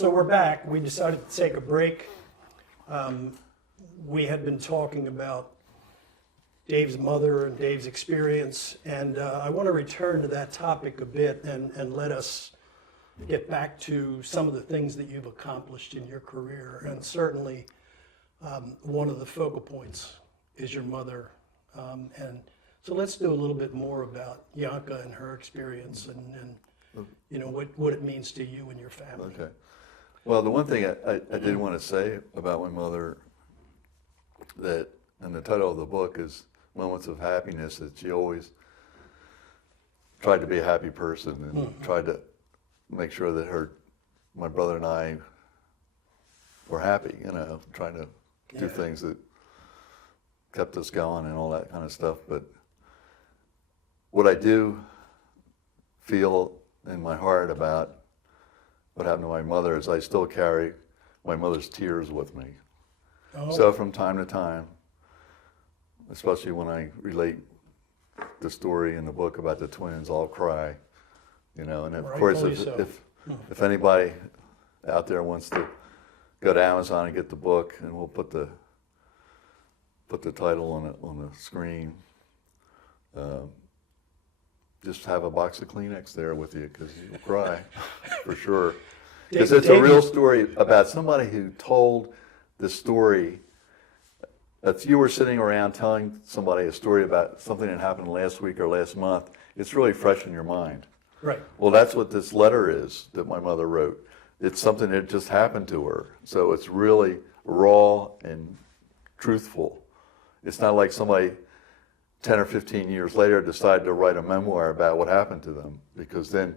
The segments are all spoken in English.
So we're back. We decided to take a break. We had been talking about Dave's mother and Dave's experience, and I want to return to that topic a bit and let us get back to some of the things that you've accomplished in your career. And certainly one of the focal points is your mother. And so let's do a little bit more about Yanka and her experience and you know, what it means to you and your family. Okay. Well, the one thing I did want to say about my mother, that, and the title of the book is Moments of Happiness, that she always tried to be a happy person and tried to make sure that my brother and I were happy, you know, trying to do things that kept us going and all that kind of stuff. But what I do feel in my heart about what happened to my mother is I still carry my mother's tears with me. Oh. So from time to time, especially when I relate the story in the book about the twins, I'll cry, you know. And of course, if anybody out there wants to go to Amazon and get the book, and we'll put the title on the screen. Just have a box of Kleenex there with you, because you'll cry for sure. Because it's a real story about somebody who told the story. If you were sitting around telling somebody a story about something that happened last week or last month, it's really fresh in your mind. Right. Well, that's what this letter is that my mother wrote. It's something that just happened to her. So it's really raw and truthful. It's not like somebody 10 or 15 years later decided to write a memoir about what happened to them, because then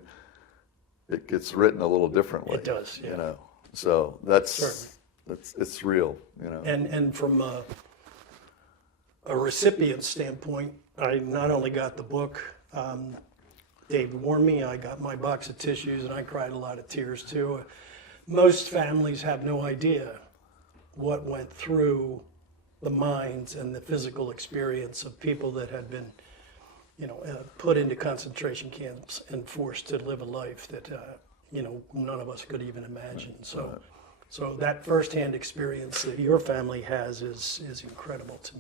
it gets written a little differently. It does, yeah. You know, so it's real, you know. And from a recipient standpoint, I not only got the book, Dave warned me, I got my box of tissues, and I cried a lot of tears too. Most families have no idea what went through the minds and the physical experience of people that had been, you know, put into concentration camps and forced to live a life that, you know, none of us could even imagine. So, so that firsthand experience that your family has is incredible to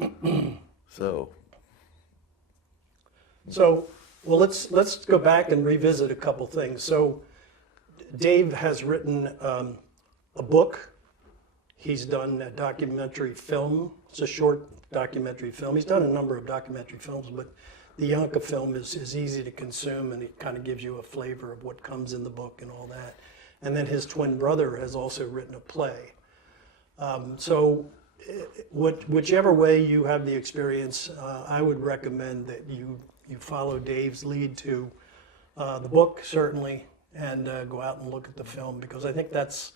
me. So, well, let's go back and revisit a couple things. So, Dave has written a book. He's done a documentary film. It's a short documentary film. He's done a number of documentary films, but the Yanka film is easy to consume, and it kind of gives you a flavor of what comes in the book and all that. And then his twin brother has also written a play. So whichever way you have the experience, I would recommend that you follow Dave's lead to the book, certainly, and go out and look at the film, because I think that's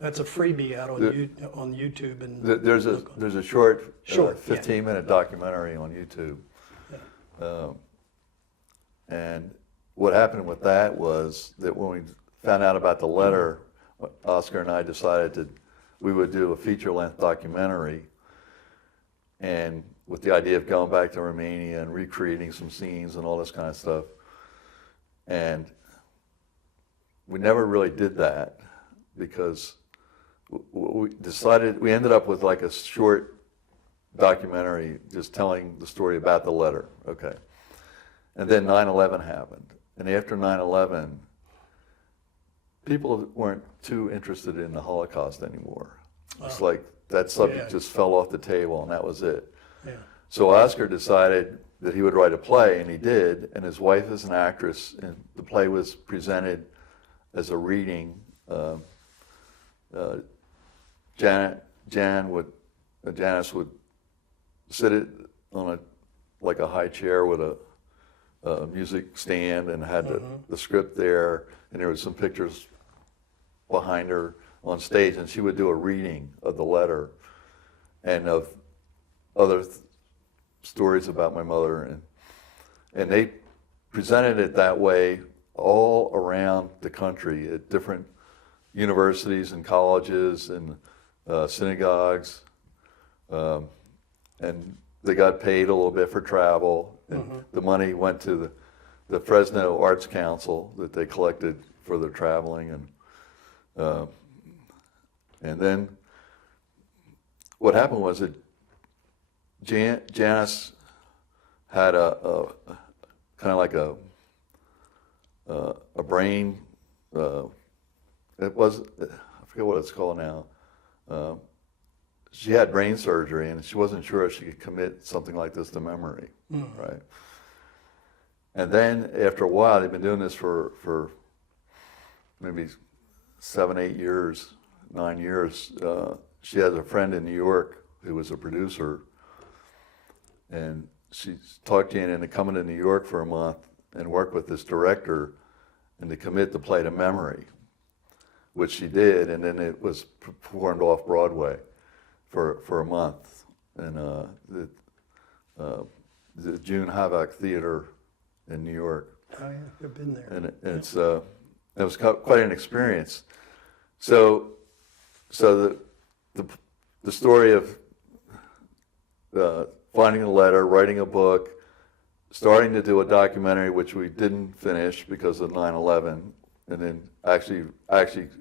a freebie out on YouTube. And there's a short 15-minute documentary on YouTube. Yeah. And what happened with that was that when we found out about the letter, Oscar and I decided that we would do a feature-length documentary, and with the idea of going back to Romania and recreating some scenes and all this kind of stuff. And we never really did that, because we ended up with like a short documentary just telling the story about the letter. Okay. And then 9/11 happened. And after 9/11, people weren't too interested in the Holocaust anymore. It's like that subject just fell off the table, and that was it. Yeah. So Oscar decided that he would write a play, and he did, and his wife is an actress, and the play was presented as a reading. Janice would sit on a high chair with a music stand, and had the script there, and there was some pictures behind her on stage, and she would do a reading of the letter and of other stories about my mother, and they presented it that way all around the country at different universities and colleges and synagogues, and they got paid a little bit for travel, and the money went to the Fresno Arts Council that they collected for their traveling, and then what happened was that Janice had a kind of like a brain. It was, I forget what it's called now. She had brain surgery, and she wasn't sure if she could commit something like this to memory, right? And then after a while, they've been doing this for maybe 7, 8 years, 9 years. She has a friend in New York who was a producer, and she talked Jan into coming to New York for a month and work with this director and to commit to play to memory, which she did, and then it was performed off Broadway for a month, and the June Havoc Theater in New York. Oh yeah, I've been there. And it's it was quite an experience. So the story of finding a letter, writing a book, starting to do a documentary, which we didn't finish because of 9/11, and then actually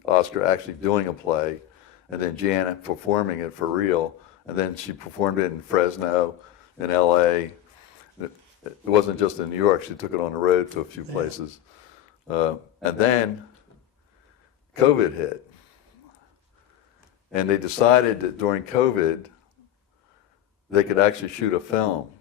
Oscar actually doing a play, and then Janet performing it for real, and then she performed it in Fresno, in LA. It wasn't just in New York, she took it on the road to a few places. And then COVID hit. And they decided that during COVID, they could actually shoot a film.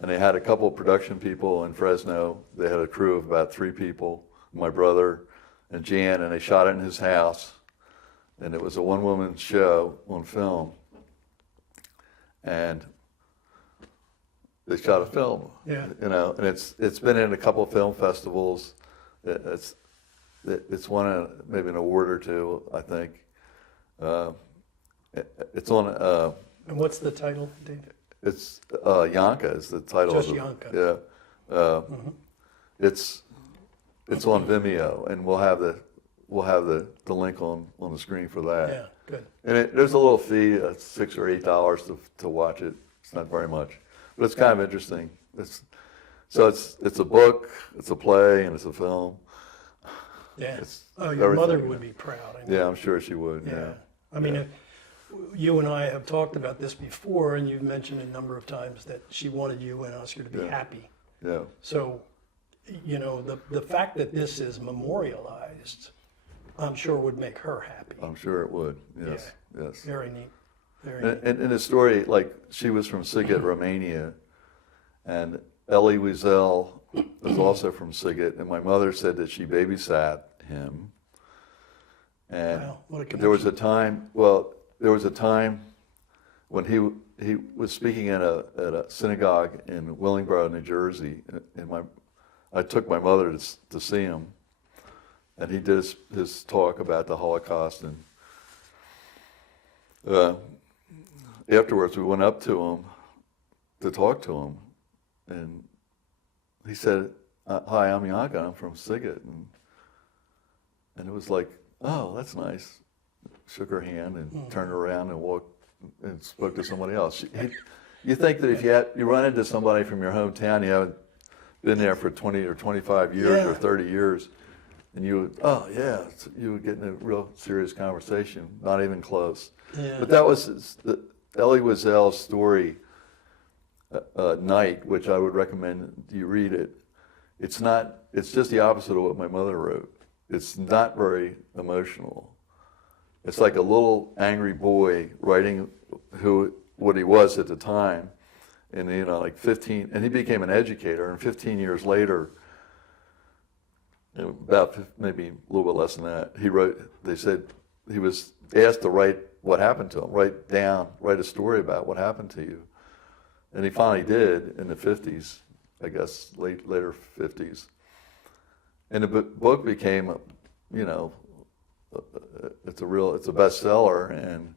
And they had a couple of production people in Fresno. They had a crew of about 3 people, my brother and Jan, and they shot it in his house. And it was a one-woman show on film. And they shot a film, you know, and it's been in a couple of film festivals. It's won maybe an award or 2, I think. It's on. And what's the title, Dave? It's Yanka is the title. Just of the, Yanka. Yeah. It's on Vimeo, and we'll have the link on the screen for that. Yeah, good. And there's a little fee, $6 or $8 to watch it. It's not very much, but it's kind of interesting. It's a book, it's a play, and it's a film. Yeah. It's Oh, your mother everything. would be proud. I know. Yeah, I'm sure she would. Yeah. Yeah. I mean, you and I have talked about this before, and you've mentioned a number of times that she wanted you and Oscar to be happy. Yeah. So, you know, the fact that this is memorialized, I'm sure would make her happy. I'm sure it would. Yes. Yes. Very neat. Very neat. And in the story, like, she was from Sighet, Romania, and Elie Wiesel was also from Sighet, and my mother said that she babysat him. And Wow, what a there was a time when he was speaking at a synagogue in Willingboro, New Jersey, and I took my mother to see him, and he did his talk about the Holocaust, and afterwards we went up to him to talk to him, and he said, "Hi, I'm Yanka. I'm from Sighet," and it was like, "Oh, that's nice." Shook her hand and turned around and walked and spoke to somebody else. You think that if you run into somebody from your hometown, you haven't been there for 20 or 25 years or 30 years, and you would get in a real serious conversation, not even close. Yeah. But that was Elie Wiesel's story, Night, which I would recommend you read it. It's just the opposite of what my mother wrote. It's not very emotional. It's like a little angry boy writing what he was at the time, and like 15, and he became an educator, and 15 years later, about maybe a little bit less than that, they said he was asked to write what happened to him, write a story about what happened to you. And he finally did in the 50s, I guess, later 50s. And the book became, it's a bestseller, and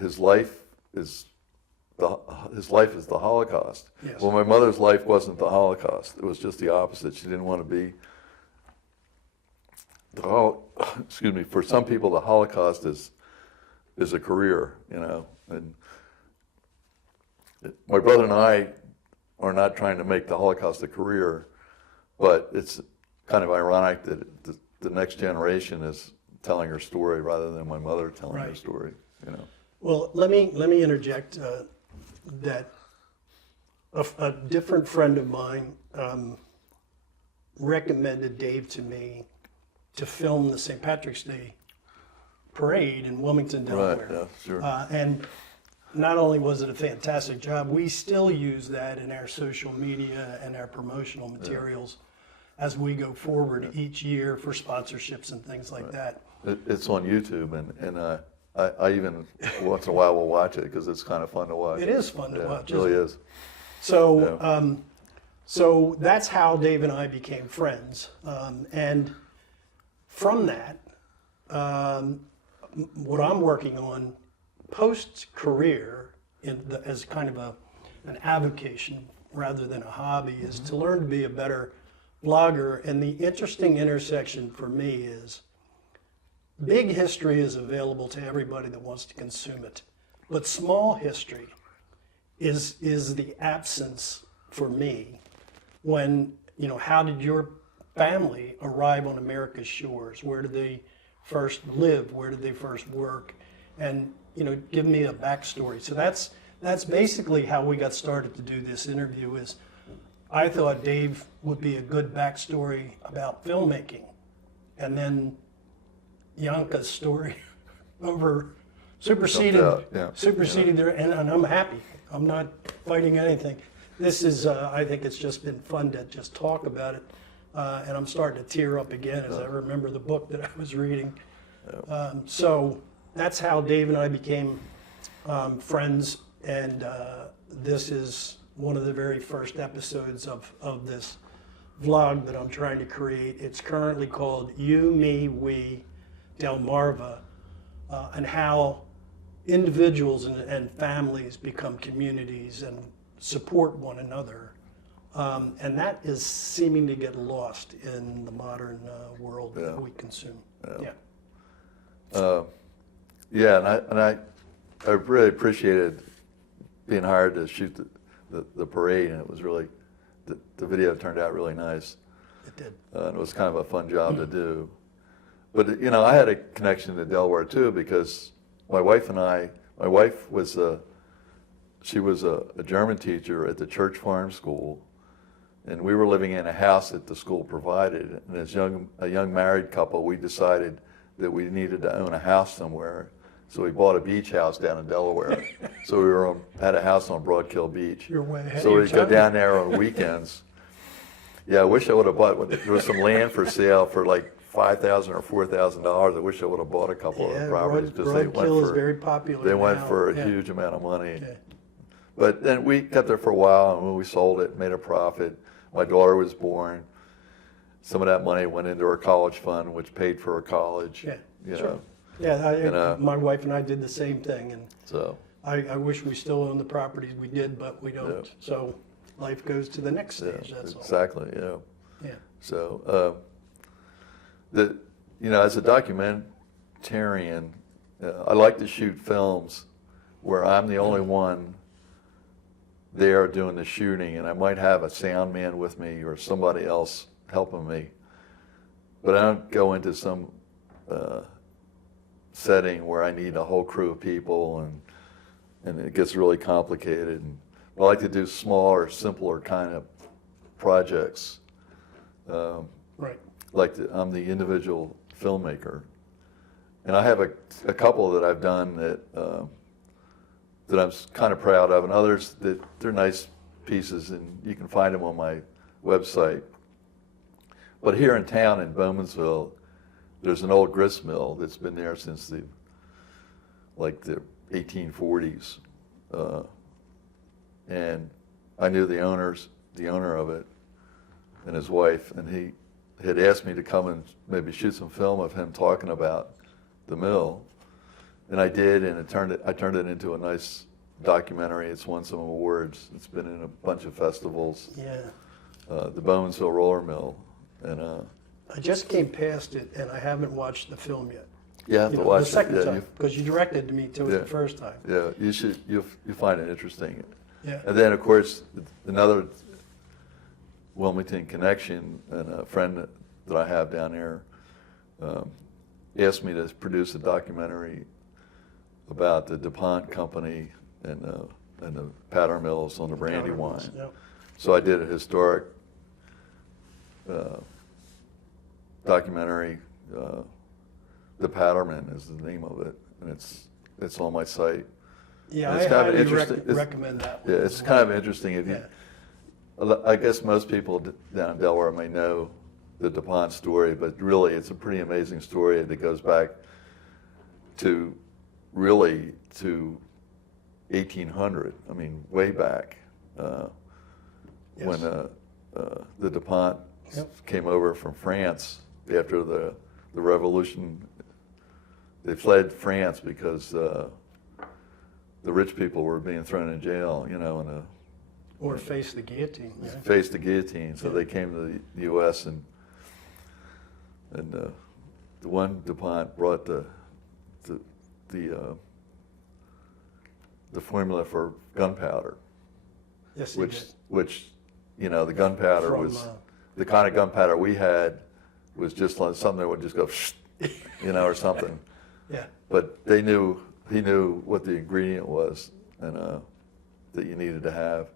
his life is the Holocaust. Yes. Well, my mother's life wasn't the Holocaust. It was just the opposite. She didn't want to be. For some people, the Holocaust is a career, and my brother and I are not trying to make the Holocaust a career, but it's kind of ironic that the next generation is telling her story rather than my mother telling her Right. story. You know. Well, let me interject that a different friend of mine recommended Dave to me to film the St. Patrick's Day parade in Wilmington, Delaware. Right. Yeah. Sure. And not only was it a fantastic job, we still use that in our social media and our promotional materials as we go forward each year for sponsorships and things like that. It's on YouTube, and I even once in a while will watch it because it's kind of fun to watch. It is fun to Yeah, watch. It really isn't it? is. So, so that's how Dave and I became friends. And from that, what I'm working on post-career as kind of an avocation rather than a hobby is to learn to be a better vlogger. And the interesting intersection for me is big history is available to everybody that wants to consume it. But small history is the absence for me when, you know, how did your family arrive on America's shores? Where did they first live? Where did they first work? And, you know, give me a backstory. So that's basically how we got started to do this interview is I thought Dave would be a good backstory about filmmaking. And then Yanka's story superseded there, and I'm happy. I'm not fighting anything. This is, I think it's just been fun to just talk about it. And I'm starting to tear up again as I remember the book that I was reading. So that's how Dave and I became friends. And this is one of the very first episodes of this vlog that I'm trying to create. It's currently called YouMeWe Delmarva, and how individuals and families become communities and support one another. And that is seeming to get lost in the modern world that we consume. And I really appreciated being hired to shoot the parade, and it was really, the video turned out really nice. It did. And it was kind of a fun job to do. But, you know, I had a connection to Delaware too because my wife was she was a German teacher at the church farm school, and we were living in a house that the school provided. And as a young married couple, we decided that we needed to own a house somewhere. So we bought a beach house down in Delaware. So we had a house on Broadkill Beach. You're way ahead So of we'd your go time. down there on weekends. Yeah, I wish I would have bought. There was some land for sale for like $5,000 or $4,000. I wish I would have bought a couple of properties because they went Broadkill is for very popular. they went now. for a Yeah. huge amount of money. Yeah. But then we kept there for a while, and when we sold it, made a profit. My daughter was born. Some of that money went into her college fund, which paid for her college. Yeah, You sure. know, Yeah, my wife and I did the same thing, and so I wish we still owned the properties we did, but we don't. Yeah. So life goes to the next yeah, stage. That's all. exactly. Yeah. Yeah. So you know, as a documentarian, I like to shoot films where I'm the only one there doing the shooting, and I might have a sound man with me or somebody else helping me, but I don't go into some setting where I need a whole crew of people and it gets really complicated. And I like to do smaller, simpler kind of projects. Right. I'm the individual filmmaker, and I have a couple that I've done that I'm kind of proud of, and others that they're nice pieces, and you can find them on my website. But here in town in Bowmansville, there's an old grist mill that's been there since the 1840s, and I knew the owner of it, and his wife, and he had asked me to come and maybe shoot some film of him talking about the mill, and I did, and I turned it into a nice documentary. It's won some awards. It's been in a bunch of festivals. Yeah. The Bowmansville Roller Mill, and I just came past it, and I haven't watched the film yet. you have You to know, watch the second it. time, because you directed me to it Yeah. the first time. Yeah, you should. You'll find it interesting. Yeah. And then, of course, another Wilmington connection, and a friend that I have down there asked me to produce a documentary about the DuPont company and the powder mills on the brandy wine. Yeah. So I did a historic documentary. The Powderman is the name of it, and it's on my site. Yeah, It's I kind of highly interesting. recommend that one. Yeah, it's kind of interesting. If you, I guess most people down in Delaware may know the DuPont story, but really it's a pretty amazing story that goes back to really to 1800. I mean, way back when the DuPont came over from France after the revolution. They fled France because the rich people were being thrown in jail, you know, and or face the guillotine. Yeah. faced the guillotine. So they came to the U.S. and the one DuPont brought the formula for gunpowder. Yes, he did. Which you know, the gunpowder From, was the kind of gunpowder we had was just like something that would just go, you know, or something. Yeah. But he knew what the ingredient was and that you needed to have.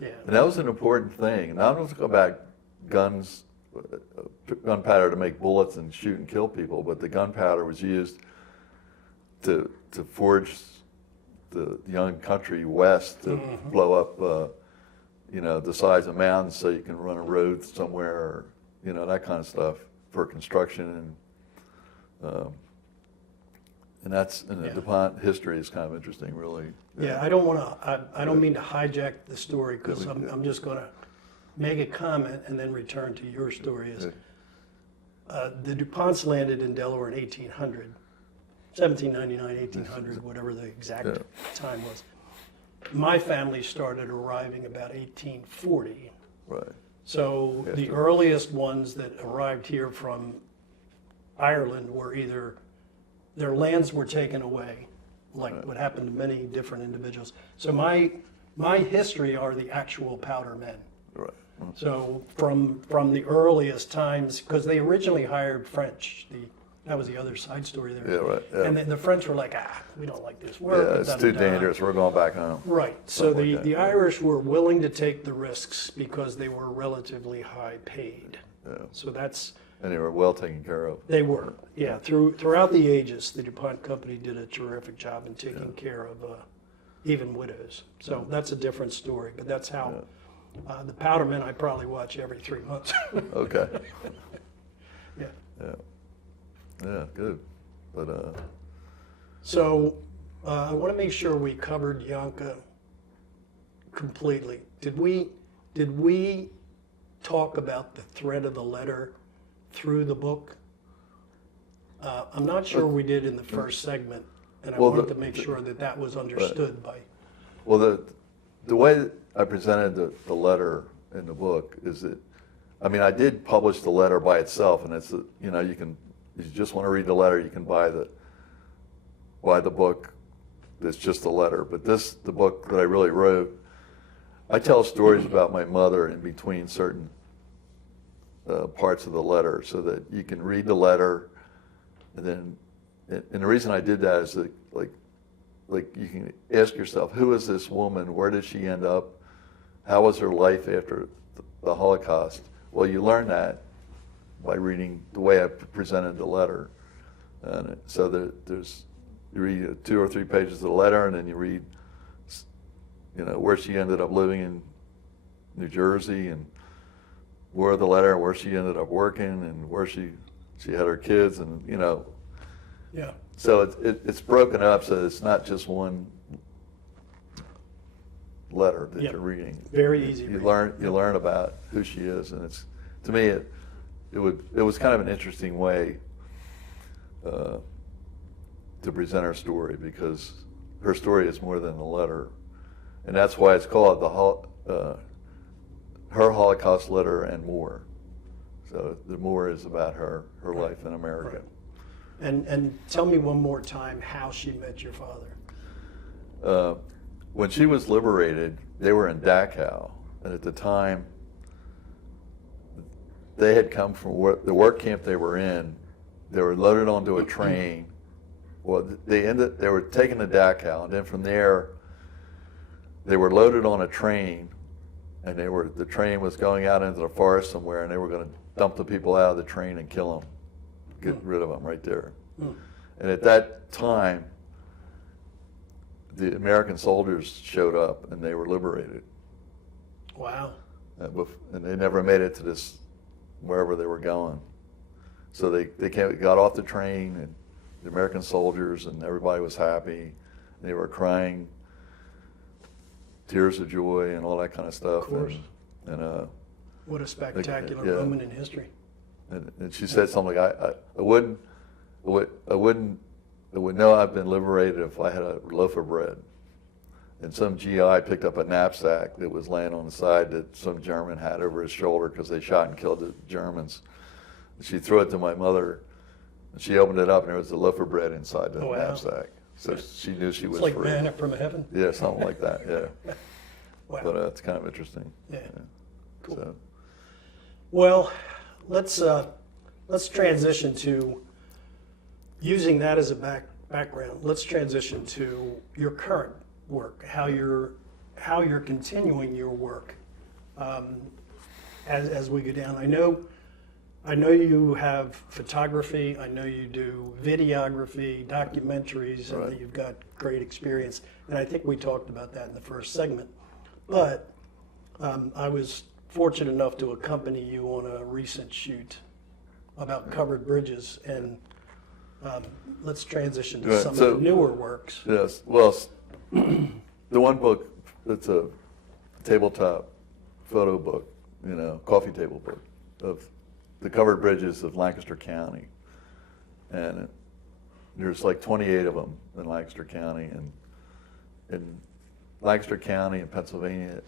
Yeah. And that was an important thing. Not only about guns, gunpowder to make bullets and shoot and kill people, but the gunpowder was used to forge the young country west to blow up, you know, the size of mountains so you can run a road somewhere, or, you know, that kind of stuff for construction. And that's, and the DuPont history is kind of interesting, really. Yeah, I don't mean to hijack the story, because I'm just going to make a comment and then return to your story. Is the DuPonts landed in Delaware in 1800, 1799, 1800, whatever the exact time was. My family started arriving about 1840. Right. So the earliest ones that arrived here from Ireland were either their lands were taken away, like what happened to many different individuals. So my history are the actual powder men. Right. So from the earliest times, because they originally hired French. That was the other side story there. Yeah, right. Yeah. And then the French were like, we don't like this work. Yeah, it's too dangerous. We're going back home. Right. So Something like the that, Irish were willing to take the risks because they were relatively high paid. Yeah. So that's. And they were well taken care of. They were, yeah. Throughout the ages, the DuPont company did a terrific job in taking care of even widows. So that's a different story, but that's how the Powdermen I probably watch every 3 months. Okay. Yeah. Yeah. Yeah, good. But So I want to make sure we covered Yanka completely. Did we talk about the thread of the letter through the book? I'm not sure we did in the first segment, and I wanted to make sure that was understood by. well, the way I presented the letter in the book is that, I mean, I did publish the letter by itself, and it's you know, if you just want to read the letter, you can buy the book. It's just the letter. But the book that I really wrote, I tell stories about my mother in between certain parts of the letter, so that you can read the letter, and then, and the reason I did that is that, like you can ask yourself, who is this woman? Where did she end up? How was her life after the Holocaust? Well, you learn that by reading the way I presented the letter. And so you read 2 or 3 pages of the letter, and then you read, you know, where she ended up living in New Jersey, and where the letter, where she ended up working, and where she had her kids, and, you know. Yeah. So it's broken up, so it's not just one letter that you're reading. Very easy. You learn about who she is, and it's, to me, it was kind of an interesting way to present her story, because her story is more than a letter, and that's why it's called Her Holocaust Letter and More. So the more is about her life in America. Right. And tell me one more time how she met your father. when she was liberated, they were in Dachau, and at the time, they had come from the work camp they were in. They were loaded onto a train. Well, they were taken to Dachau, and then from there, they were loaded on a train, and the train was going out into the forest somewhere, and they were going to dump the people out of the train and kill them, get rid of them right there. And at that time, the American soldiers showed up, and they were liberated. Wow. And they never made it to this, wherever they were going. So they got off the train, and the American soldiers, and everybody was happy. They were crying tears of joy and all that kind of stuff. Of course. And what a spectacular yeah. moment in history. And she said something like, I wouldn't know I've been liberated if I had a loaf of bread. And some GI picked up a knapsack that was laying on the side that some German had over his shoulder because they shot and killed the Germans. And she threw it to my mother, and she opened it up, and there was a loaf of bread inside the knapsack. So she knew she was It's like free. manna from heaven. Yeah, something like that, yeah. Wow. But it's kind of interesting. Yeah. Cool. So, Well, let's transition to using that as a background. Let's transition to your current work, how you're continuing your work as we go down. I know you have photography. I know you do videography, documentaries, and Right. that you've got great experience. And I think we talked about that in the first segment. But I was fortunate enough to accompany you on a recent shoot about covered bridges, and let's transition to Right, some so- of the newer works. yes, well, the one book, it's a tabletop photo book, coffee table book of the covered bridges of Lancaster County. And there's like 28 of them in Lancaster County. And in Lancaster County in Pennsylvania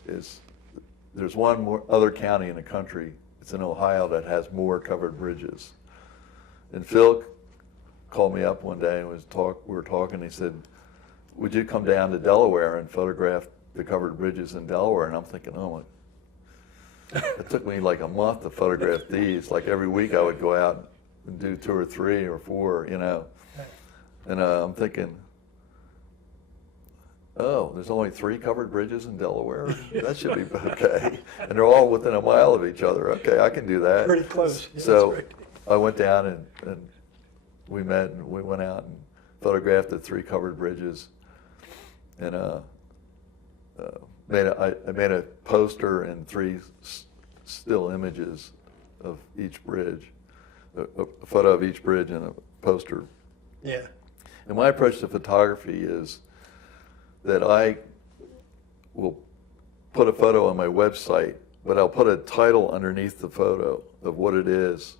there's one more other county in the country, it's in Ohio, that has more covered bridges. And Phil called me up one day and we were talking, he said, would you come down to Delaware and photograph the covered bridges in Delaware? And I'm thinking, oh my, it took me like a month to photograph these. Like every week I would go out and do 2 or 3 or 4, And I'm thinking, oh, there's only 3 covered bridges in Delaware? That should be okay. And they're all within a mile of each other. Okay, I can do that. Pretty close. Yeah, So that's right. I went down and we met and we went out and photographed the 3 covered bridges. And I made a poster and 3 still images of each bridge, a photo of each bridge and a poster. Yeah. And my approach to photography is that I will put a photo on my website, but I'll put a title underneath the photo of what it is.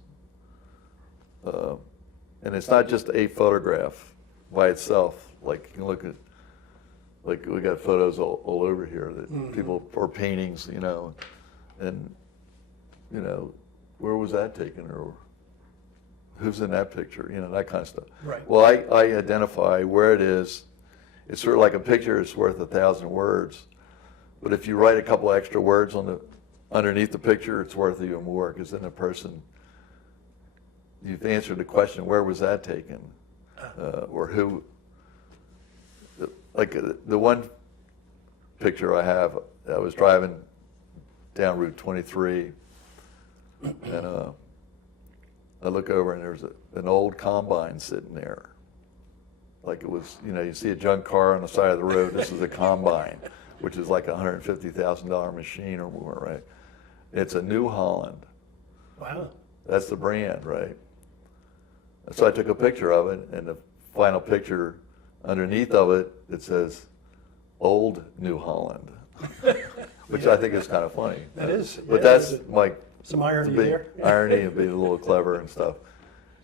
And it's not just a photograph by itself. Like you can look at, like we got photos all over here that people, or paintings, and where was that taken, or who's in that picture, that kind of stuff. Right. Well, I identify where it is. It's sort of like a picture is worth 1,000 words, but if you write a couple extra words underneath the picture, it's worth even more, because then the person, you've answered the question, where was that taken, or who. Like the one picture I have, I was driving down Route 23, and I look over and there's an old combine sitting there. Like it was, you see a junk car on the side of the road. This is a combine, which is like a $150,000 machine or more, right? It's a New Holland. Wow. That's the brand, right? So I took a picture of it, and the final picture underneath of it, it says Old New Holland, which I think is kind of funny. That is. But yeah, that's like some irony big there. irony and being a little clever and stuff.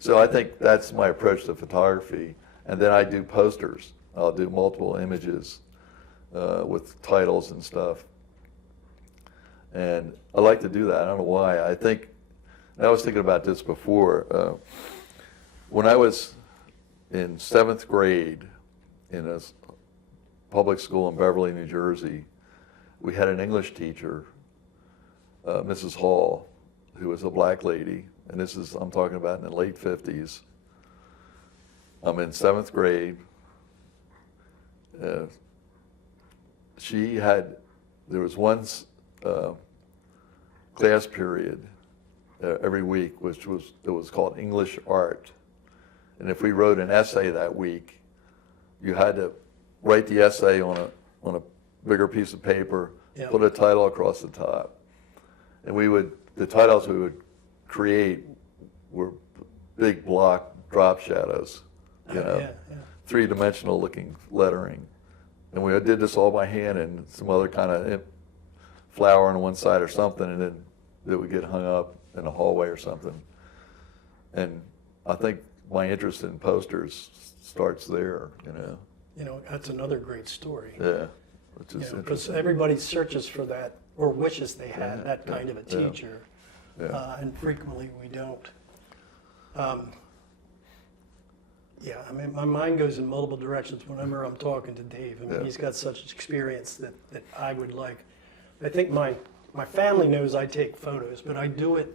So I think that's my approach to photography. And then I do posters. I'll do multiple images with titles and stuff. And I like to do that. I don't know why. I was thinking about this before. When I was in 7th grade in a public school in Beverly, New Jersey, we had an English teacher, Mrs. Hall, who was a black lady, and I'm talking about in the late 50s. I'm in 7th grade. There was one class period every week, it was called English Art. And if we wrote an essay that week, you had to write the essay on a bigger piece of paper, Yeah. put a title across the top. And the titles we would create were big block drop shadows, Yeah. three-dimensional looking lettering. And we did this all by hand and some other kind of flower on one side or something, and then it would get hung up in a hallway or something. And I think my interest in posters starts there, That's another great story. Yeah, which is Because interesting. everybody searches for that, or wishes they had that kind of a yeah, teacher, yeah. and frequently we don't. I mean, my mind goes in multiple directions whenever I'm talking to Dave. I mean, Yeah. he's got such experience that I would like. I think my family knows I take photos, but I do it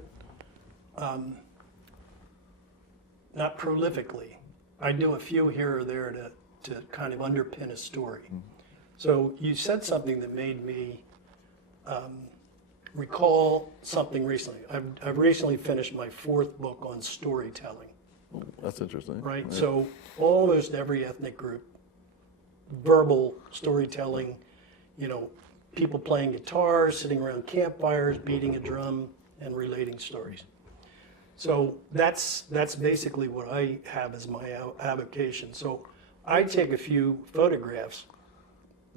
not prolifically. I do a few here or there to kind of underpin a story. Mm-hmm. So you said something that made me recall something recently. I've recently finished my 4th book on storytelling, That's interesting. right? Yeah. So almost every ethnic group, verbal storytelling, people playing guitar, sitting around campfires, beating a drum, and relating stories. So that's basically what I have as my avocation. So I take a few photographs,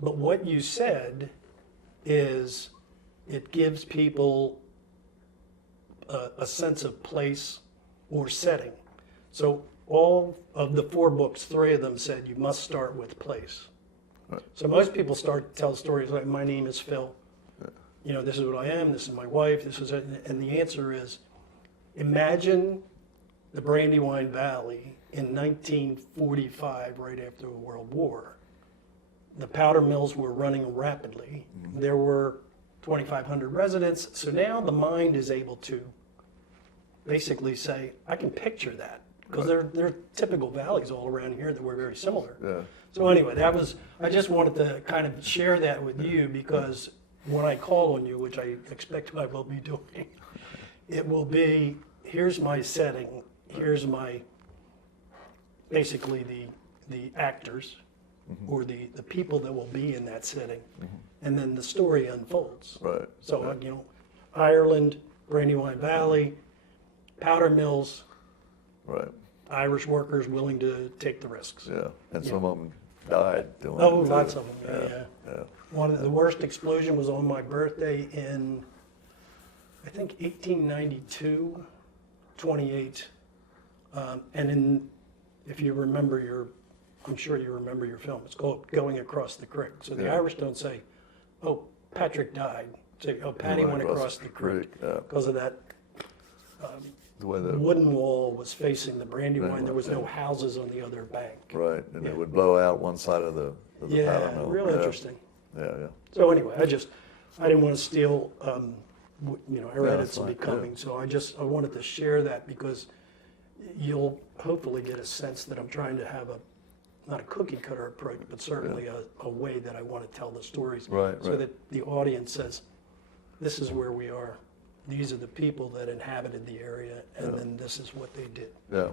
but what you said is it gives people a sense of place or setting. So all of the 4 books, 3 of them said you must start with place. Right. So most people start to tell stories like, my name is Phil. This is what I am, this is my wife, this is it. And the answer is, imagine the Brandywine Valley in 1945, right after the World War. The powder mills were running rapidly. There were 2,500 residents. So now the mind is able to basically say, I can picture that. Because there are typical valleys all around here that were very similar. Yeah. So anyway, I just wanted to kind of share that with you, because when I call on you, which I expect I will be doing, it will be, here's my setting, here's basically the actors, or the people that will be in that setting, and then the story unfolds. Right. So, Ireland, Brandywine Valley, powder mills, Right. Irish workers willing to take the risks. Yeah. And Yeah. some of them died doing it. Oh, too. lots of them, yeah. Yeah. One of the worst explosion was on my birthday in, I think, 1892, 28. If you remember I'm sure you remember your film, it's called Going Across the Creek. So the Yeah. Irish don't say, oh, Patrick died. Say, oh, Patty went across the creek. Yeah. Because of that The way the the wooden wall was facing the Brandywine. Brandywine, There was no yeah. houses on the other bank. right, and Yeah. it would blow out one side of the powder Yeah, mill. real Yeah. interesting. Yeah. So anyway, I didn't want to steal, our Yeah, edits that's will be fine, coming. So I wanted to share that, because you'll hopefully get a sense that I'm trying to have not a cookie cutter approach, but certainly a way that I want to tell the stories. Right, So right. that the audience says, this is where we are. These are the people that inhabited the area, and then this is what they did. Yeah.